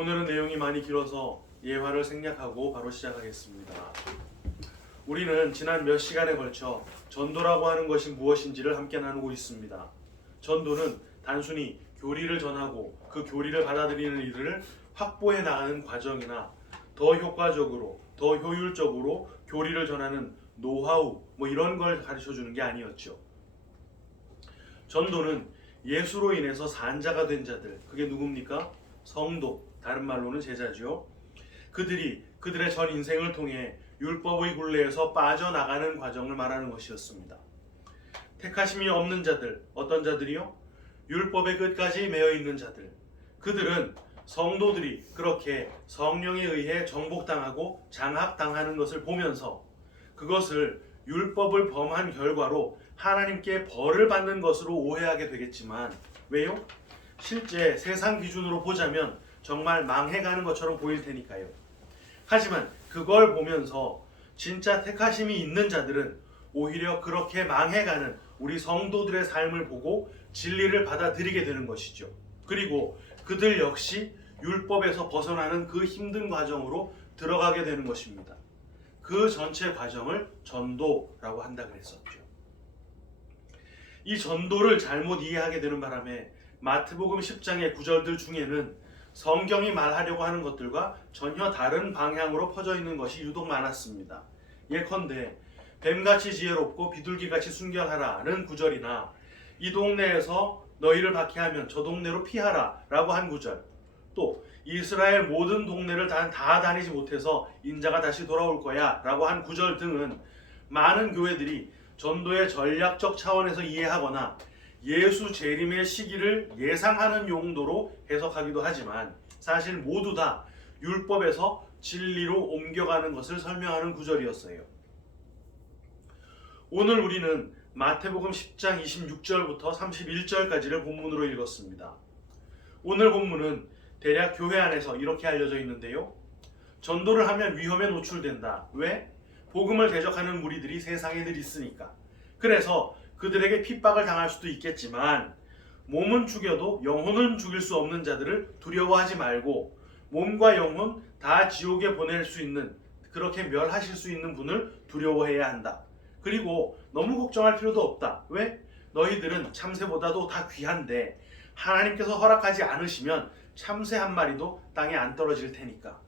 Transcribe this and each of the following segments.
오늘은 내용이 많이 길어서 예화를 생략하고 바로 시작하겠습니다. 우리는 지난 몇 시간에 걸쳐 전도라고 하는 것이 무엇인지를 함께 나누고 있습니다. 전도는 단순히 교리를 전하고 그 교리를 받아들이는 이들을 확보해 나가는 과정이나 더 효과적으로, 더 효율적으로 교리를 전하는 노하우 이런 걸 가르쳐 주는 게 아니었죠. 전도는 예수로 인해서 산자가 된 자들, 그게 누굽니까? 성도, 다른 말로는 제자죠. 그들이 그들의 전 인생을 통해 율법의 굴레에서 빠져나가는 과정을 말하는 것이었습니다. 택하심이 없는 자들, 어떤 자들이요? 율법의 끝까지 매여 있는 자들. 그들은 성도들이 그렇게 성령에 의해 정복당하고 장학당하는 것을 보면서 그것을 율법을 범한 결과로 하나님께 벌을 받는 것으로 오해하게 되겠지만, 왜요? 실제 세상 기준으로 보자면 정말 망해가는 것처럼 보일 테니까요. 하지만 그걸 보면서 진짜 택하심이 있는 자들은 오히려 그렇게 망해가는 우리 성도들의 삶을 보고 진리를 받아들이게 되는 것이죠. 그리고 그들 역시 율법에서 벗어나는 그 힘든 과정으로 들어가게 되는 것입니다. 그 전체 과정을 전도라고 한다 그랬었죠. 이 전도를 잘못 이해하게 되는 바람에 마태복음 10장의 구절들 중에는 성경이 말하려고 하는 것들과 전혀 다른 방향으로 퍼져 있는 것이 유독 많았습니다. 예컨대 뱀같이 지혜롭고 비둘기같이 순결하라는 구절이나 이 동네에서 너희를 박해하면 저 동네로 피하라 라고 한 구절, 또 이스라엘 모든 동네를 다 다니지 못해서 인자가 다시 돌아올 거야 라고 한 구절 등은 많은 교회들이 전도의 전략적 차원에서 이해하거나 예수 재림의 시기를 예상하는 용도로 해석하기도 하지만 사실 모두 다 율법에서 진리로 옮겨가는 것을 설명하는 구절이었어요. 오늘 우리는 마태복음 10장 26절부터 31절까지를 본문으로 읽었습니다. 오늘 본문은 대략 교회 안에서 이렇게 알려져 있는데요. 전도를 하면 위험에 노출된다. 왜? 복음을 대적하는 무리들이 세상에 늘 있으니까. 그래서 그들에게 핍박을 당할 수도 있겠지만 몸은 죽여도 영혼은 죽일 수 없는 자들을 두려워하지 말고 몸과 영혼 다 지옥에 보낼 수 있는, 그렇게 멸하실 수 있는 분을 두려워해야 한다. 그리고 너무 걱정할 필요도 없다. 왜? 너희들은 참새보다도 다 귀한데 하나님께서 허락하지 않으시면 참새 한 마리도 땅에 안 떨어질 테니까.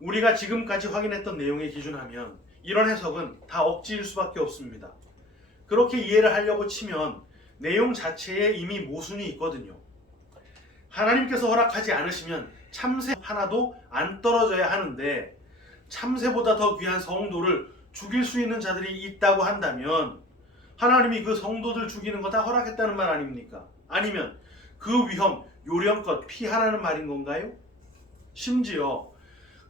우리가 지금까지 확인했던 내용에 기준하면 이런 해석은 다 억지일 수밖에 없습니다. 그렇게 이해를 하려고 치면 내용 자체에 이미 모순이 있거든요. 하나님께서 허락하지 않으시면 참새 하나도 안 떨어져야 하는데 참새보다 더 귀한 성도를 죽일 수 있는 자들이 있다고 한다면 하나님이 그 성도들 죽이는 거 다 허락했다는 말 아닙니까? 아니면 그 위험 요령껏 피하라는 말인 건가요? 심지어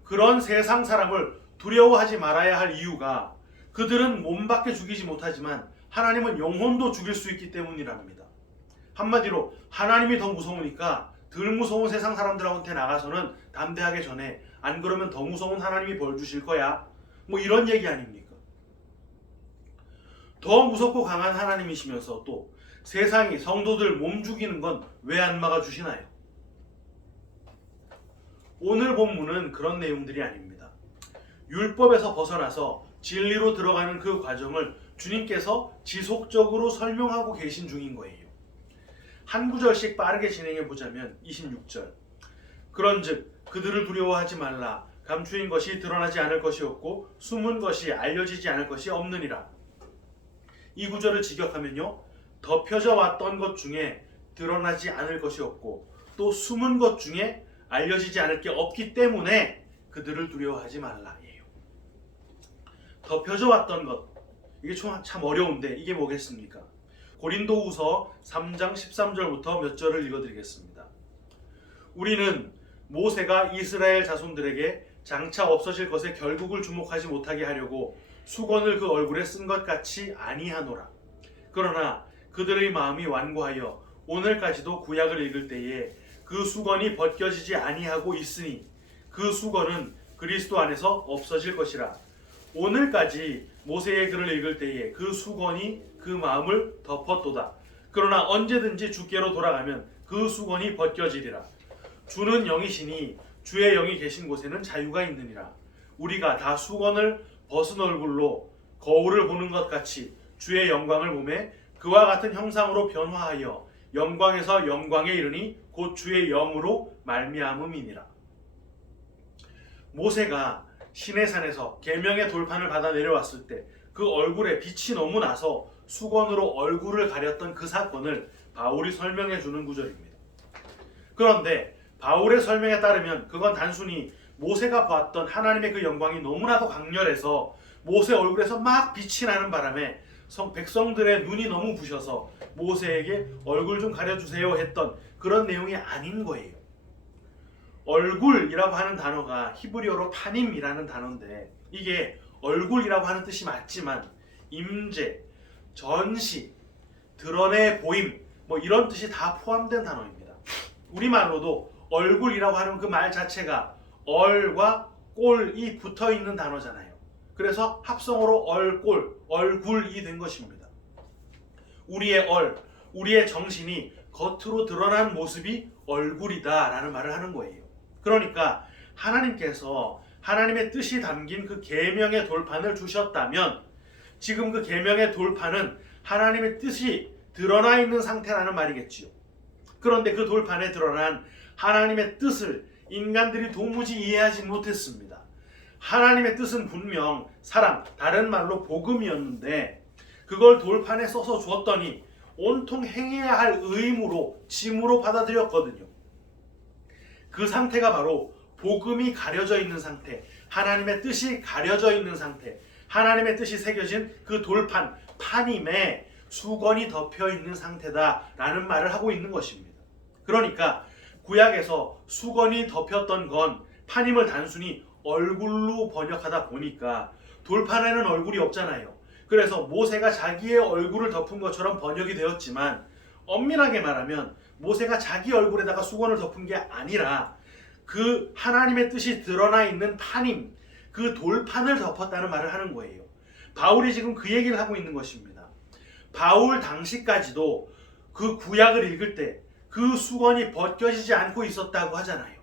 그런 세상 사람을 두려워하지 말아야 할 이유가 그들은 몸밖에 죽이지 못하지만 하나님은 영혼도 죽일 수 있기 때문이랍니다. 한마디로 하나님이 더 무서우니까 덜 무서운 세상 사람들한테 나가서는 담대하게 전해. 안 그러면 더 무서운 하나님이 벌 주실 거야. 이런 얘기 아닙니까? 더 무섭고 강한 하나님이시면서 또 세상이 성도들 몸 죽이는 건 왜 안 막아주시나요? 오늘 본문은 그런 내용들이 아닙니다. 율법에서 벗어나서 진리로 들어가는 그 과정을 주님께서 지속적으로 설명하고 계신 중인 거예요. 한 구절씩 빠르게 진행해 보자면 26절, 그런즉 그들을 두려워하지 말라. 감추인 것이 드러나지 않을 것이 없고 숨은 것이 알려지지 않을 것이 없느니라. 이 구절을 직역하면요, 덮여져 왔던 것 중에 드러나지 않을 것이 없고 또 숨은 것 중에 알려지지 않을 게 없기 때문에 그들을 두려워하지 말라예요. 덮여져 왔던 것, 이게 참 어려운데 이게 뭐겠습니까? 고린도후서 3장 13절부터 몇 절을 읽어드리겠습니다. 우리는 모세가 이스라엘 자손들에게 장차 없어질 것에 결국을 주목하지 못하게 하려고 수건을 그 얼굴에 쓴 것 같이 아니하노라. 그러나 그들의 마음이 완고하여 오늘까지도 구약을 읽을 때에 그 수건이 벗겨지지 아니하고 있으니 그 수건은 그리스도 안에서 없어질 것이라. 오늘까지 모세의 글을 읽을 때에 그 수건이 그 마음을 덮었도다. 그러나 언제든지 주께로 돌아가면 그 수건이 벗겨지리라. 주는 영이시니 주의 영이 계신 곳에는 자유가 있느니라. 우리가 다 수건을 벗은 얼굴로 거울을 보는 것 같이 주의 영광을 보매 그와 같은 형상으로 변화하여 영광에서 영광에 이르니 곧 주의 영으로 말미암음이니라. 모세가 시내산에서 계명의 돌판을 받아 내려왔을 때 그 얼굴에 빛이 너무 나서 수건으로 얼굴을 가렸던 그 사건을 바울이 설명해 주는 구절입니다. 그런데 바울의 설명에 따르면 그건 단순히 모세가 봤던 하나님의 그 영광이 너무나도 강렬해서 모세 얼굴에서 막 빛이 나는 바람에 백성들의 눈이 너무 부셔서 모세에게 얼굴 좀 가려주세요 했던 그런 내용이 아닌 거예요. 얼굴이라고 하는 단어가 히브리어로 파님이라는 단어인데 이게 얼굴이라고 하는 뜻이 맞지만 임재, 전시, 드러내 보임 뭐 이런 뜻이 다 포함된 단어입니다. 우리말로도 얼굴이라고 하는 그 말 자체가 얼과 꼴이 붙어있는 단어잖아요. 그래서 합성어로 얼꼴, 얼굴이 된 것입니다. 우리의 우리의 정신이 겉으로 드러난 모습이 얼굴이다 라는 말을 하는 거예요. 그러니까 하나님께서 하나님의 뜻이 담긴 그 계명의 돌판을 주셨다면 지금 그 계명의 돌판은 하나님의 뜻이 드러나 있는 상태라는 말이겠지요. 그런데 그 돌판에 드러난 하나님의 뜻을 인간들이 도무지 이해하지 못했습니다. 하나님의 뜻은 분명 사랑, 다른 말로 복음이었는데 그걸 돌판에 써서 주었더니 온통 행해야 할 의무로, 짐으로 받아들였거든요. 그 상태가 바로 복음이 가려져 있는 상태, 하나님의 뜻이 가려져 있는 상태, 하나님의 뜻이 새겨진 그 돌판, 판임에 수건이 덮여 있는 상태다라는 말을 하고 있는 것입니다. 그러니까 구약에서 수건이 덮였던 건 판임을 단순히 얼굴로 번역하다 보니까 돌판에는 얼굴이 없잖아요. 그래서 모세가 자기의 얼굴을 덮은 것처럼 번역이 되었지만 엄밀하게 말하면 모세가 자기 얼굴에다가 수건을 덮은 게 아니라 그 하나님의 뜻이 드러나 있는 판임, 그 돌판을 덮었다는 말을 하는 거예요. 바울이 지금 그 얘기를 하고 있는 것입니다. 바울 당시까지도 그 구약을 읽을 때 그 수건이 벗겨지지 않고 있었다고 하잖아요.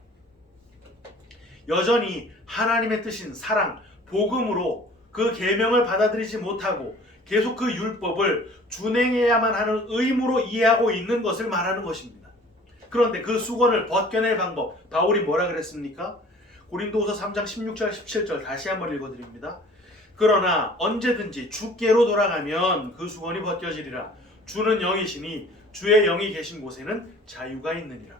여전히 하나님의 뜻인 사랑, 복음으로 그 계명을 받아들이지 못하고 계속 그 율법을 준행해야만 하는 의무로 이해하고 있는 것을 말하는 것입니다. 그런데 그 수건을 벗겨낼 방법, 바울이 뭐라 그랬습니까? 고린도후서 3장 16절 17절 다시 한번 읽어드립니다. 그러나 언제든지 주께로 돌아가면 그 수건이 벗겨지리라. 주는 영이시니 주의 영이 계신 곳에는 자유가 있느니라.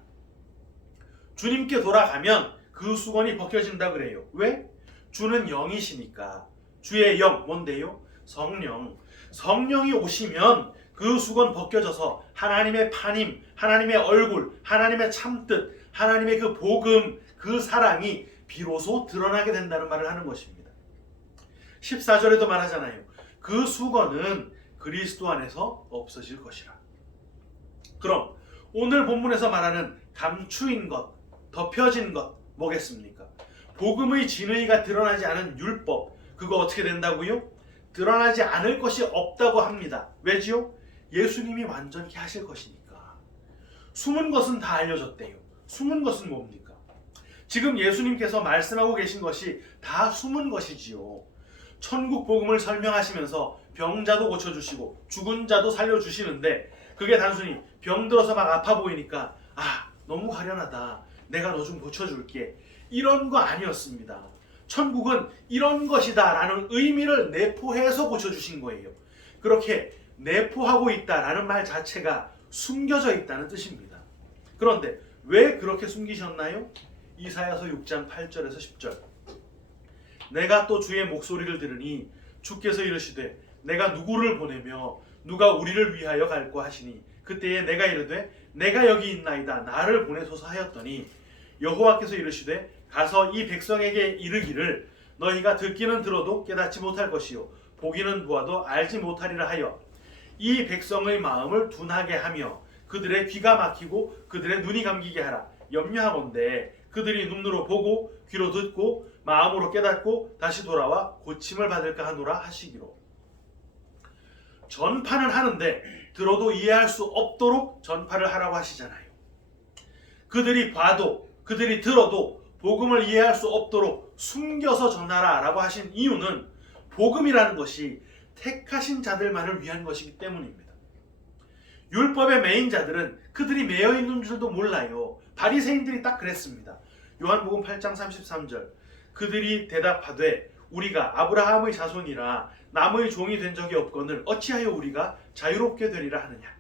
주님께 돌아가면 그 수건이 벗겨진다 그래요. 왜? 주는 영이시니까. 주의 영 뭔데요? 성령. 성령이 오시면 그 수건 벗겨져서 하나님의 판임, 하나님의 얼굴, 하나님의 참뜻, 하나님의 그 복음, 그 사랑이 비로소 드러나게 된다는 말을 하는 것입니다. 14절에도 말하잖아요. 그 수건은 그리스도 안에서 없어질 것이라. 그럼 오늘 본문에서 말하는 감추인 것, 덮여진 것 뭐겠습니까? 복음의 진의가 드러나지 않은 율법, 그거 어떻게 된다고요? 드러나지 않을 것이 없다고 합니다. 왜지요? 예수님이 완전히 하실 것이니까. 숨은 것은 다 알려졌대요. 숨은 것은 뭡니까? 지금 예수님께서 말씀하고 계신 것이 다 숨은 것이지요. 천국 복음을 설명하시면서 병자도 고쳐주시고 죽은 자도 살려주시는데 그게 단순히 병들어서 막 아파 보이니까 너무 가련하다, 내가 너 좀 고쳐줄게, 이런 거 아니었습니다. 천국은 이런 것이다 라는 의미를 내포해서 고쳐주신 거예요. 그렇게 내포하고 있다라는 말 자체가 숨겨져 있다는 뜻입니다. 그런데 왜 그렇게 숨기셨나요? 이사야서 6장 8절에서 10절. 내가 또 주의 목소리를 들으니 주께서 이르시되 내가 누구를 보내며 누가 우리를 위하여 갈고 하시니 그때에 내가 이르되 내가 여기 있나이다 나를 보내소서 하였더니 여호와께서 이르시되 가서 이 백성에게 이르기를 너희가 듣기는 들어도 깨닫지 못할 것이요 보기는 보아도 알지 못하리라 하여 이 백성의 마음을 둔하게 하며 그들의 귀가 막히고 그들의 눈이 감기게 하라. 염려하건대 그들이 눈으로 보고 귀로 듣고 마음으로 깨닫고 다시 돌아와 고침을 받을까 하노라 하시기로. 전파는 하는데 들어도 이해할 수 없도록 전파를 하라고 하시잖아요. 그들이 봐도 그들이 들어도 복음을 이해할 수 없도록 숨겨서 전하라 라고 하신 이유는 복음이라는 것이 택하신 자들만을 위한 것이기 때문입니다. 율법의 매인자들은 그들이 매여 있는 줄도 몰라요. 바리새인들이 딱 그랬습니다. 요한복음 8장 33절 그들이 대답하되 우리가 아브라함의 자손이라 남의 종이 된 적이 없거늘 어찌하여 우리가 자유롭게 되리라 하느냐.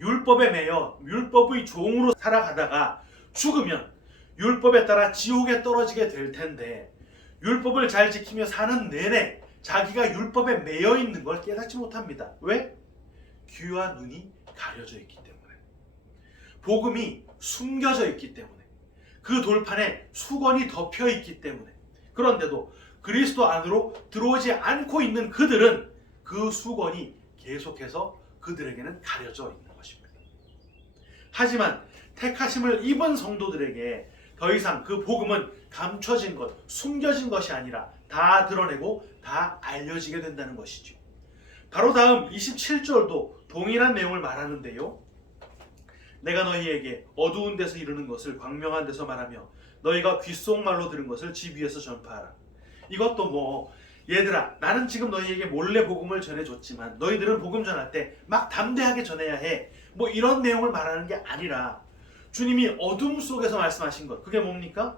율법에 매여 율법의 종으로 살아가다가 죽으면 율법에 따라 지옥에 떨어지게 될 텐데 율법을 잘 지키며 사는 내내 자기가 율법에 매여 있는 걸 깨닫지 못합니다. 왜? 귀와 눈이 가려져 있기 때문에. 복음이 숨겨져 있기 때문에. 그 돌판에 수건이 덮여 있기 때문에. 그런데도 그리스도 안으로 들어오지 않고 있는 그들은 그 수건이 계속해서 그들에게는 가려져 있는 것입니다. 하지만 택하심을 입은 성도들에게 더 이상 그 복음은 감춰진 것, 숨겨진 것이 아니라 다 드러내고 다 알려지게 된다는 것이죠. 바로 다음 27절도 동일한 내용을 말하는데요. 내가 너희에게 어두운 데서 이르는 것을 광명한 데서 말하며 너희가 귓속말로 들은 것을 집 위에서 전파하라. 이것도 얘들아 나는 지금 너희에게 몰래 복음을 전해줬지만 너희들은 복음 전할 때 막 담대하게 전해야 해. 이런 내용을 말하는 게 아니라 주님이 어둠 속에서 말씀하신 것, 그게 뭡니까?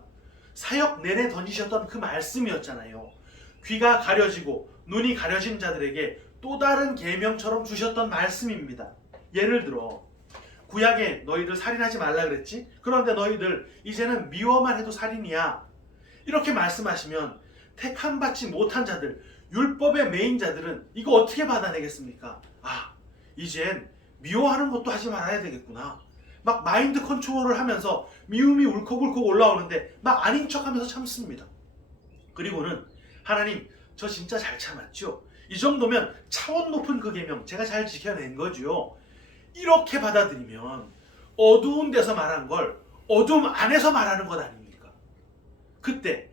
사역 내내 던지셨던 그 말씀이었잖아요. 귀가 가려지고 눈이 가려진 자들에게 또 다른 계명처럼 주셨던 말씀입니다. 예를 들어 구약에 너희들 살인하지 말라 그랬지? 그런데 너희들 이제는 미워만 해도 살인이야. 이렇게 말씀하시면 택함 받지 못한 자들, 율법의 매인 자들은 이거 어떻게 받아내겠습니까? 이젠 미워하는 것도 하지 말아야 되겠구나. 막 마인드 컨트롤을 하면서 미움이 울컥울컥 올라오는데 막 아닌 척하면서 참습니다. 그리고는 하나님 저 진짜 잘 참았죠? 이 정도면 차원 높은 그 계명 제가 잘 지켜낸 거죠. 이렇게 받아들이면 어두운 데서 말한 걸 어둠 안에서 말하는 것 아닙니까? 그때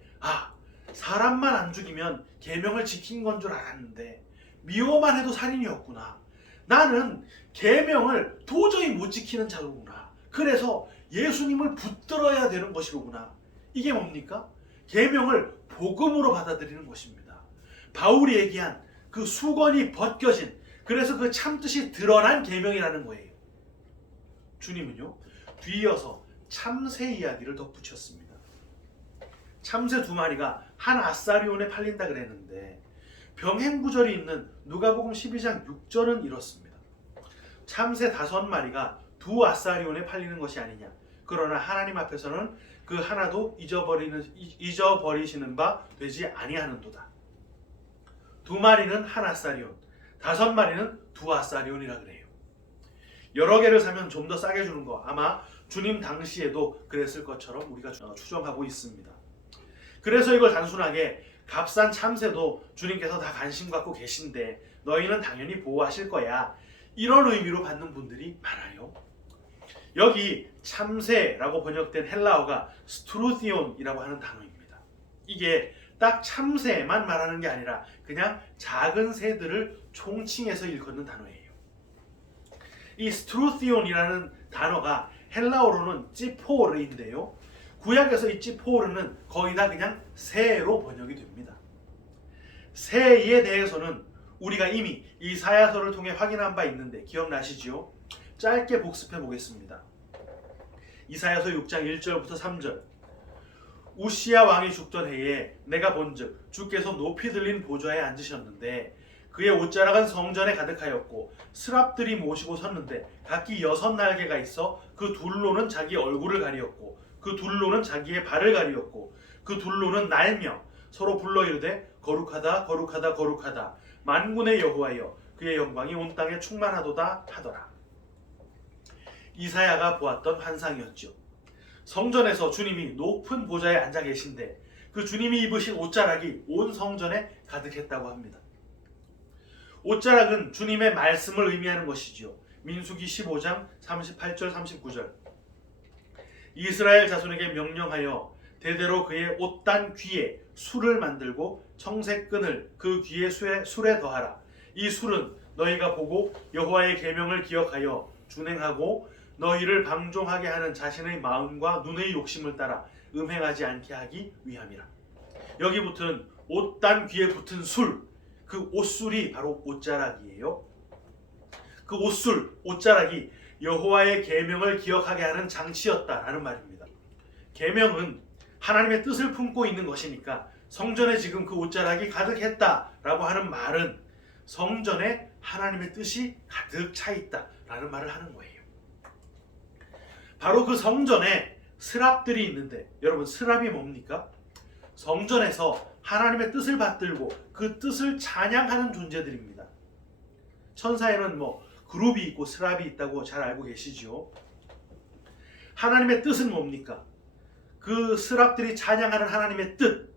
사람만 안 죽이면 계명을 지킨 건 줄 알았는데 미워만 해도 살인이었구나. 나는 계명을 도저히 못 지키는 자로구나. 그래서 예수님을 붙들어야 되는 것이로구나. 이게 뭡니까? 계명을 복음으로 받아들이는 것입니다. 바울이 얘기한 그 수건이 벗겨진, 그래서 그 참뜻이 드러난 계명이라는 거예요. 주님은요 뒤이어서 참새 이야기를 덧붙였습니다. 참새 2마리가 한 아사리온에 팔린다 그랬는데 병행구절이 있는 누가복음 12장 6절은 이렇습니다. 참새 5마리가 2 아사리온에 팔리는 것이 아니냐. 그러나 하나님 앞에서는 그 하나도 잊어버리시는 바 되지 아니하는도다. 2마리는 1 아사리온, 5마리는 2 아사리온이라 그래요. 여러 개를 사면 좀 더 싸게 주는 거, 아마 주님 당시에도 그랬을 것처럼 우리가 추정하고 있습니다. 그래서 이걸 단순하게 값싼 참새도 주님께서 다 관심 갖고 계신데 너희는 당연히 보호하실 거야, 이런 의미로 받는 분들이 많아요. 여기 참새라고 번역된 헬라어가 스트루티온이라고 하는 단어입니다. 이게 딱 참새만 말하는 게 아니라 그냥 작은 새들을 총칭해서 일컫는 단어예요. 이 스트루티온이라는 단어가 헬라어로는 찌포르인데요. 구약에서 이 찌포르는 거의 다 그냥 새로 번역이 됩니다. 새에 대해서는 우리가 이미 이사야서를 통해 확인한 바 있는데 기억나시죠? 짧게 복습해 보겠습니다. 이사야서 6장 1절부터 3절. 우시야 왕이 죽던 해에 내가 본즉 주께서 높이 들린 보좌에 앉으셨는데 그의 옷자락은 성전에 가득하였고 스랍들이 모시고 섰는데 각기 6날개가 있어 그 둘로는 자기 얼굴을 가리었고 그 둘로는 자기의 발을 가리었고 그 둘로는 날며 서로 불러 이르되 거룩하다 거룩하다 거룩하다 만군의 여호와여 그의 영광이 온 땅에 충만하도다 하더라. 이사야가 보았던 환상이었죠. 성전에서 주님이 높은 보좌에 앉아 계신데 그 주님이 입으신 옷자락이 온 성전에 가득했다고 합니다. 옷자락은 주님의 말씀을 의미하는 것이지요. 민수기 15장 38절 39절. 이스라엘 자손에게 명령하여 대대로 그의 옷단 귀에 술을 만들고 청색 끈을 그 귀에 술에 더하라. 이 술은 너희가 보고 여호와의 계명을 기억하여 준행하고 너희를 방종하게 하는 자신의 마음과 눈의 욕심을 따라 음행하지 않게 하기 위함이라. 여기 붙은 옷단 귀에 붙은 술, 그 옷술이 바로 옷자락이에요. 그 옷술, 옷자락이 여호와의 계명을 기억하게 하는 장치였다라는 말입니다. 계명은 하나님의 뜻을 품고 있는 것이니까 성전에 지금 그 옷자락이 가득했다라고 하는 말은 성전에 하나님의 뜻이 가득 차 있다라는 말을 하는 거예요. 바로 그 성전에 스랍들이 있는데, 여러분 스랍이 뭡니까? 성전에서 하나님의 뜻을 받들고 그 뜻을 찬양하는 존재들입니다. 천사에는 그룹이 있고 스랍이 있다고 잘 알고 계시죠? 하나님의 뜻은 뭡니까? 그 스랍들이 찬양하는 하나님의 뜻,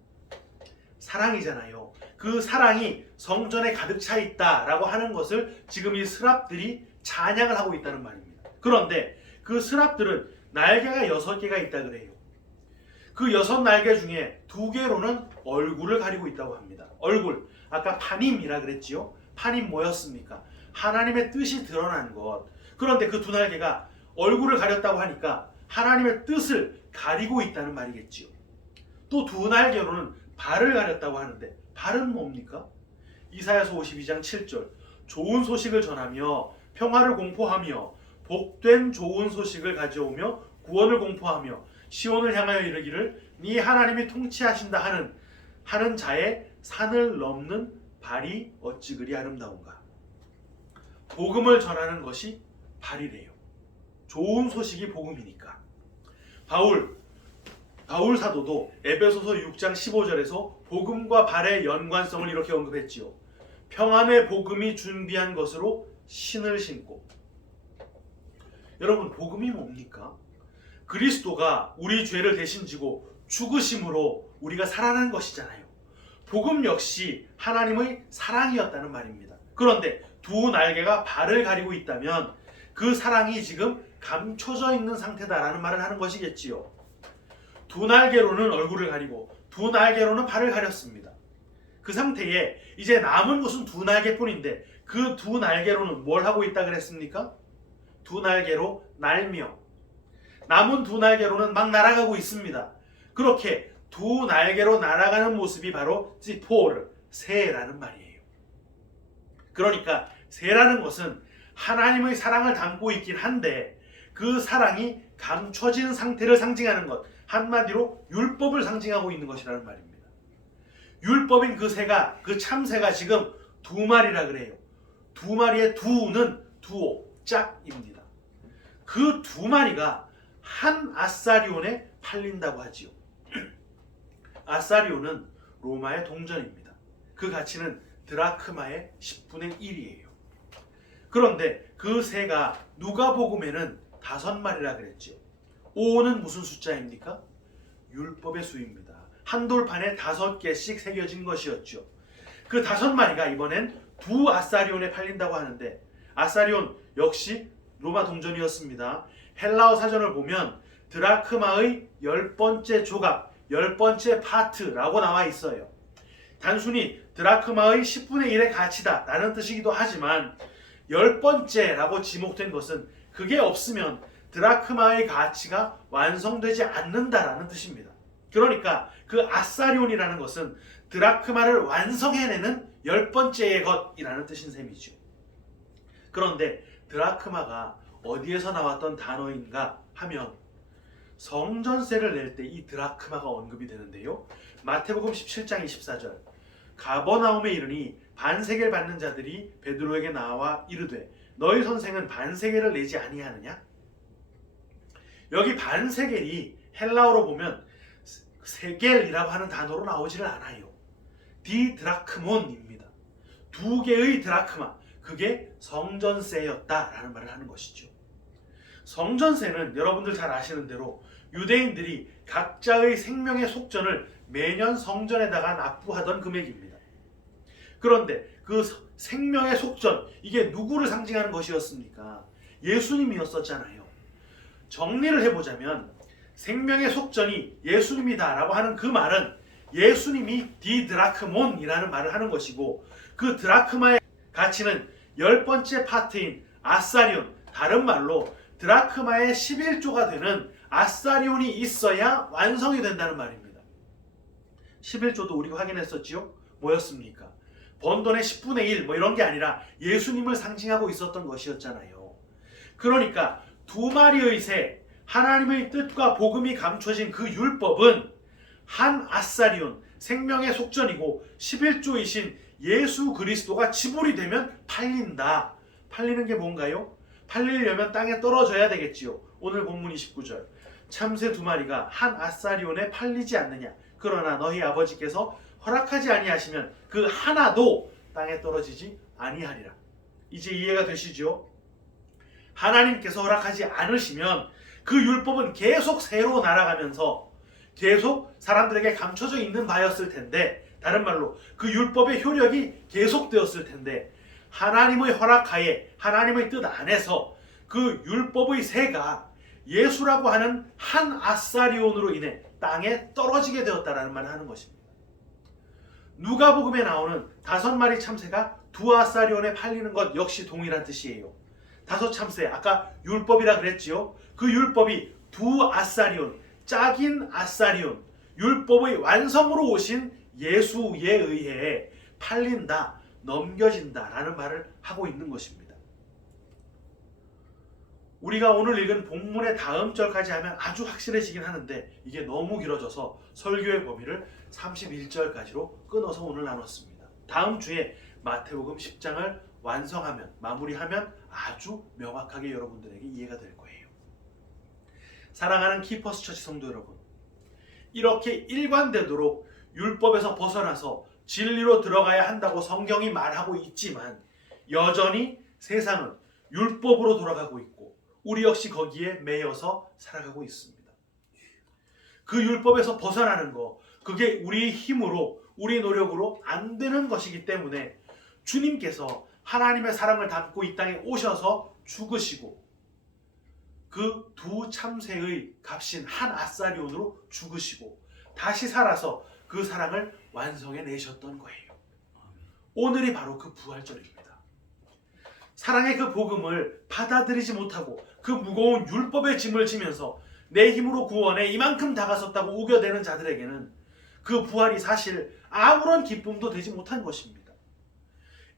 사랑이잖아요. 그 사랑이 성전에 가득 차 있다라고 하는 것을 지금 이 스랍들이 찬양을 하고 있다는 말입니다. 그런데 그 스랍들은 날개가 6개가 있다 그래요. 그 6날개 중에 2개로는 얼굴을 가리고 있다고 합니다. 얼굴, 아까 파님이라 그랬지요? 파님 뭐였습니까? 하나님의 뜻이 드러난 것. 그런데 그 2날개가 얼굴을 가렸다고 하니까 하나님의 뜻을 가리고 있다는 말이겠지요. 또 2날개로는 발을 가렸다고 하는데 발은 뭡니까? 이사야서 52장 7절 좋은 소식을 전하며 평화를 공포하며 복된 좋은 소식을 가져오며 구원을 공포하며 시온을 향하여 이르기를 네 하나님이 통치하신다 하는 자의 산을 넘는 발이 어찌 그리 아름다운가. 복음을 전하는 것이 발이래요. 좋은 소식이 복음이니까. 바울 사도도 에베소서 6장 15절에서 복음과 발의 연관성을 이렇게 언급했지요. 평안의 복음이 준비한 것으로 신을 신고. 여러분, 복음이 뭡니까? 그리스도가 우리 죄를 대신 지고 죽으심으로 우리가 살아난 것이잖아요. 복음 역시 하나님의 사랑이었다는 말입니다. 그런데 2날개가 발을 가리고 있다면 그 사랑이 지금 감춰져 있는 상태다라는 말을 하는 것이겠지요. 2날개로는 얼굴을 가리고 2날개로는 발을 가렸습니다. 그 상태에 이제 남은 것은 2날개뿐인데 그 2날개로는 뭘 하고 있다 그랬습니까? 2날개로 날며 남은 2날개로는 막 날아가고 있습니다. 그렇게 2날개로 날아가는 모습이 바로 지포르, 새라는 말이에요. 그러니까 새라는 것은 하나님의 사랑을 담고 있긴 한데 그 사랑이 감춰진 상태를 상징하는 것, 한마디로 율법을 상징하고 있는 것이라는 말입니다. 율법인 그 새가, 그 참새가 지금 2마리라 그래요. 2마리의 두는 두오, 짝입니다. 그 2마리가 한 아사리온에 팔린다고 하지요. 아사리온은 로마의 동전입니다. 그 가치는 드라크마의 10분의 1이에요. 그런데 그 새가 누가복음에는 5마리라 그랬죠. 5는 무슨 숫자입니까? 율법의 수입니다. 한 돌판에 5개씩 새겨진 것이었죠. 그 5마리가 이번엔 2 아사리온에 팔린다고 하는데 아사리온 역시 로마 동전이었습니다. 헬라어 사전을 보면 드라크마의 10번째 조각, 10번째 파트라고 나와 있어요. 단순히 드라크마의 10분의 1의 가치다 라는 뜻이기도 하지만 10번째라고 지목된 것은 그게 없으면 드라크마의 가치가 완성되지 않는다라는 뜻입니다. 그러니까 그 아사리온이라는 것은 드라크마를 완성해내는 10번째의 것이라는 뜻인 셈이죠. 그런데 드라크마가 어디에서 나왔던 단어인가 하면 성전세를 낼 때 이 드라크마가 언급이 되는데요. 마태복음 17장 24절 가버나움에 이르니 반세겔 받는 자들이 베드로에게 나와 이르되 너희 선생은 반세겔을 내지 아니하느냐? 여기 반세겔이 헬라어로 보면 세겔이라고 하는 단어로 나오지를 않아요. 디드라크몬입니다. 2개의 드라크마, 그게 성전세였다라는 말을 하는 것이죠. 성전세는 여러분들 잘 아시는 대로 유대인들이 각자의 생명의 속전을 매년 성전에다가 납부하던 금액입니다. 그런데 그 생명의 속전, 이게 누구를 상징하는 것이었습니까? 예수님이었었잖아요. 정리를 해보자면 생명의 속전이 예수님이다라고 하는 그 말은 예수님이 디드라크몬이라는 말을 하는 것이고 그 드라크마의 가치는 10번째 파트인 아사리온, 다른 말로 드라크마의 11조가 되는 아사리온이 있어야 완성이 된다는 말입니다. 11조도 우리가 확인했었지요? 뭐였습니까? 번 돈의 10분의 1 뭐 이런 게 아니라 예수님을 상징하고 있었던 것이었잖아요. 그러니까 두 마리의 새, 하나님의 뜻과 복음이 감춰진 그 율법은 한 아사리온, 생명의 속전이고 11조이신 예수 그리스도가 지불이 되면 팔린다. 팔리는 게 뭔가요? 팔리려면 땅에 떨어져야 되겠지요. 오늘 본문 29절. 참새 두 마리가 한 아사리온에 팔리지 않느냐. 그러나 너희 아버지께서 허락하지 아니하시면 그 하나도 땅에 떨어지지 아니하리라. 이제 이해가 되시죠? 하나님께서 허락하지 않으시면 그 율법은 계속 새로 날아가면서 계속 사람들에게 감춰져 있는 바였을 텐데, 다른 말로 그 율법의 효력이 계속되었을 텐데, 하나님의 허락하에 하나님의 뜻 안에서 그 율법의 새가 예수라고 하는 한 아사리온으로 인해 땅에 떨어지게 되었다라는 말을 하는 것입니다. 누가복음에 나오는 5마리 참새가 두 아사리온에 팔리는 것 역시 동일한 뜻이에요. 5 참새, 아까 율법이라 그랬지요. 그 율법이 두 아사리온, 짝인 아사리온, 율법의 완성으로 오신 예수에 의해 팔린다, 넘겨진다 라는 말을 하고 있는 것입니다. 우리가 오늘 읽은 본문의 다음 절까지 하면 아주 확실해지긴 하는데 이게 너무 길어져서 설교의 범위를 31절까지로 끊어서 오늘 나눴습니다. 다음 주에 마태복음 10장을 완성하면, 마무리하면 아주 명확하게 여러분들에게 이해가 될 거예요. 사랑하는 키퍼스 처치 성도 여러분, 이렇게 일관되도록 율법에서 벗어나서 진리로 들어가야 한다고 성경이 말하고 있지만 여전히 세상은 율법으로 돌아가고 있고 우리 역시 거기에 매여서 살아가고 있습니다. 그 율법에서 벗어나는 거, 그게 우리의 힘으로, 우리 노력으로 안 되는 것이기 때문에 주님께서 하나님의 사랑을 담고 이 땅에 오셔서 죽으시고 그 두 참새의 값인 한 아사리온으로 죽으시고 다시 살아서 그 사랑을 완성해 내셨던 거예요. 오늘이 바로 그 부활절입니다. 사랑의 그 복음을 받아들이지 못하고 그 무거운 율법의 짐을 지면서 내 힘으로 구원에 이만큼 다가섰다고 우겨대는 자들에게는 그 부활이 사실 아무런 기쁨도 되지 못한 것입니다.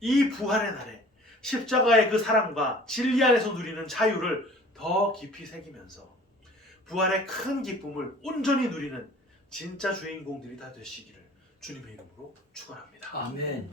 이 부활의 날에 십자가의 그 사랑과 진리 안에서 누리는 자유를 더 깊이 새기면서 부활의 큰 기쁨을 온전히 누리는 진짜 주인공들이 다 되시기를 주님의 이름으로 축원합니다. 아멘.